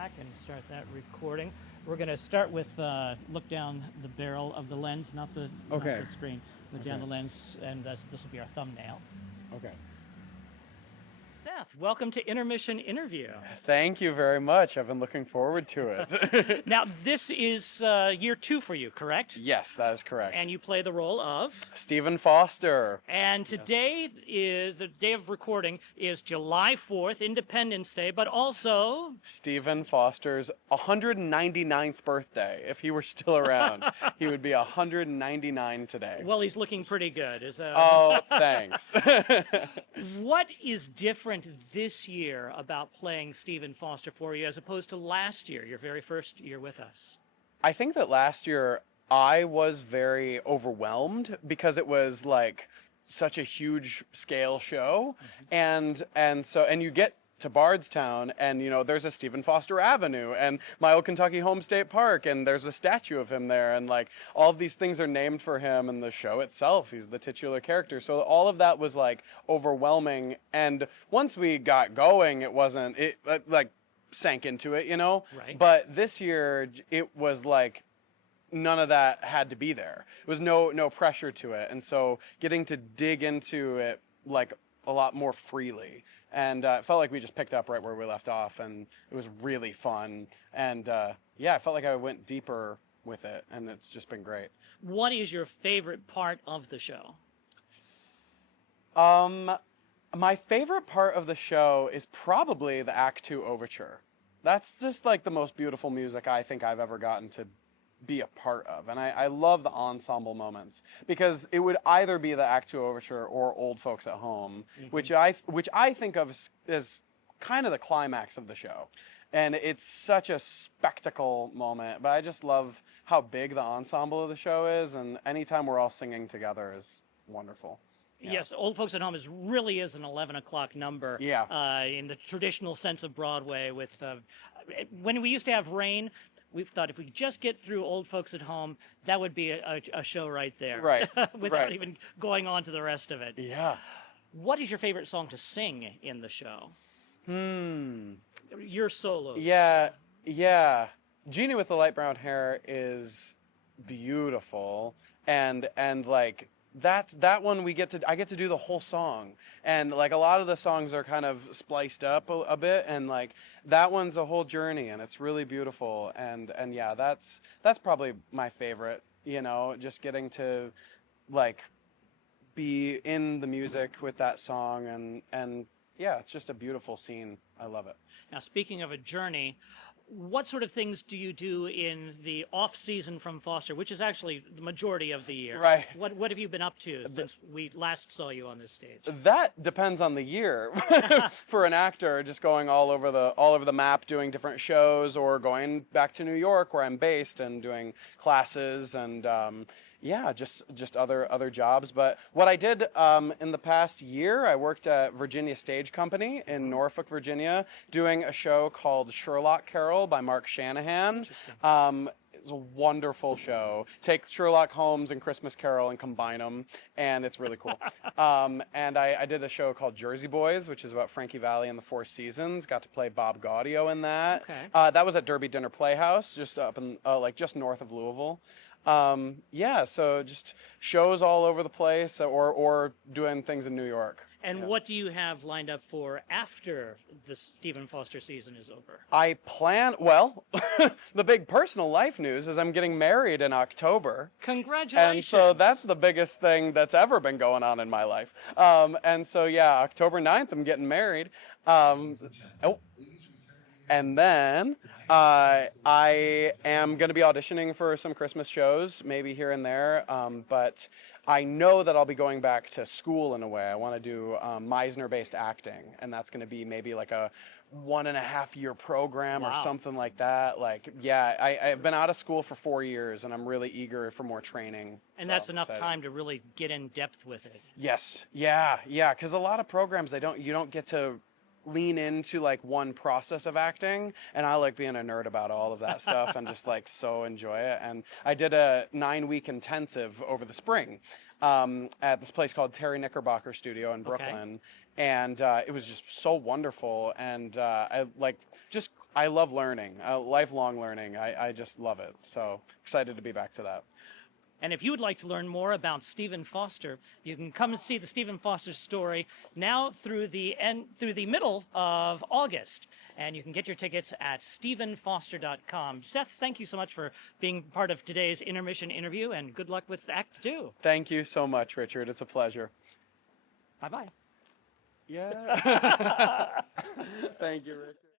back and start that recording. We're going to start with look down the barrel of the lens, not the screen, but down the lens, and this will be our thumbnail. Okay. Seth, welcome to Intermission Interview. Thank you very much. I've been looking forward to it. Now, this is year 2 for you, correct? Yes, that is correct. And you play the role of? Stephen Foster. And today is, the day of recording is July 4th, Independence Day, but also... Stephen Foster's 199th birthday. If he were still around, he would be 199 today. Well, he's looking pretty good. Oh, thanks. What is different this year about playing Stephen Foster for you as opposed to last year, your very first year with us? I think that last year I was very overwhelmed because it was like such a huge scale show. And you get to Bardstown and, you know, there's a Stephen Foster Avenue and my old Kentucky Home State Park and there's a statue of him there and like all of these things are named for him and the show itself, he's the titular character. So all of that was like overwhelming, and once we got going it like sank into it, you know? Right. But this year it was like none of that had to be there. It was no pressure to it, and so getting to dig into it like a lot more freely. And it felt like we just picked up right where we left off, and it was really fun. And yeah, I felt like I went deeper with it, and it's just been great. What is your favorite part of the show? My favorite part of the show is probably the Act 2 overture. That's just like the most beautiful music I think I've ever gotten to be a part of, and I love the ensemble moments because it would either be the Act 2 overture or Old Folks at Home, which I think of as kind of the climax of the show, and it's such a spectacle moment. But I just love how big the ensemble of the show is, and anytime we're all singing together is wonderful. Yeah. Yes, Old Folks at Home really is an 11 o'clock number. Yeah. In the traditional sense of Broadway. With when we used to have Rain, we thought if we could just get through Old Folks at Home, that would be a show right there. Right. Without even going on to the rest of it. Yeah. What is your favorite song to sing in the show? Your solo. Yeah. Jeannie with the light brown hair is beautiful, and like that one I get to do the whole song, and like a lot of the songs are kind of spliced up a bit, and like that one's a whole journey, and it's really beautiful, and yeah, that's probably my favorite, you know, just getting to like be in the music with that song, and yeah, it's just a beautiful scene. I love it. Now, speaking of a journey, what sort of things do you do in the off season from Foster, which is actually the majority of the year? Right. What have you been up to since we last saw you on this stage? That depends on the year. For an actor, just going all over the map, doing different shows, or going back to New York where I'm based and doing classes, and yeah, just other jobs. But what I did in the past year, I worked at Virginia Stage Company in Norfolk, Virginia, doing a show called Sherlock Carol by Mark Shanahan. It's a wonderful show. Take Sherlock Holmes and Christmas Carol and combine them, and it's really cool. And I did a show called Jersey Boys, which is about Frankie Valli and the Four Seasons. Got to play Bob Gaudio in that. Okay. That was at Derby Dinner Playhouse, just up in like just north of Louisville. Yeah, so just shows all over the place, or doing things in New York. And what do you have lined up for after the Stephen Foster season is over? I plan, well, the big personal life news is I'm getting married in October. Congratulations. And so that's the biggest thing that's ever been going on in my life. And so, yeah, October 9th, I'm getting married. And then I am going to be auditioning for some Christmas shows, maybe here and there. But I know that I'll be going back to school in a way. I want to do Meisner-based acting, and that's going to be maybe like a 1.5-year program or something like that. Like, yeah, I've been out of school for 4 years, and I'm really eager for more training. And so that's enough time to really get in depth with it. Yes, yeah, because a lot of programs you don't get to lean into like one process of acting, and I like being a nerd about all of that stuff and just like so enjoy it. And I did a 9-week intensive over the spring at this place called Terry Knickerbocker Studio in Brooklyn. And it was just so wonderful, and I like just I love learning, lifelong learning. I just love it. So excited to be back to that. And if you would like to learn more about Stephen Foster, you can come and see the Stephen Foster story now through the middle of August. And you can get your tickets at stephenfoster.com. Seth, thank you so much for being part of today's Intermission interview, and good luck with Act 2. Thank you so much, Richard. It's a pleasure. Bye-bye. Yeah. Thank you, Richard.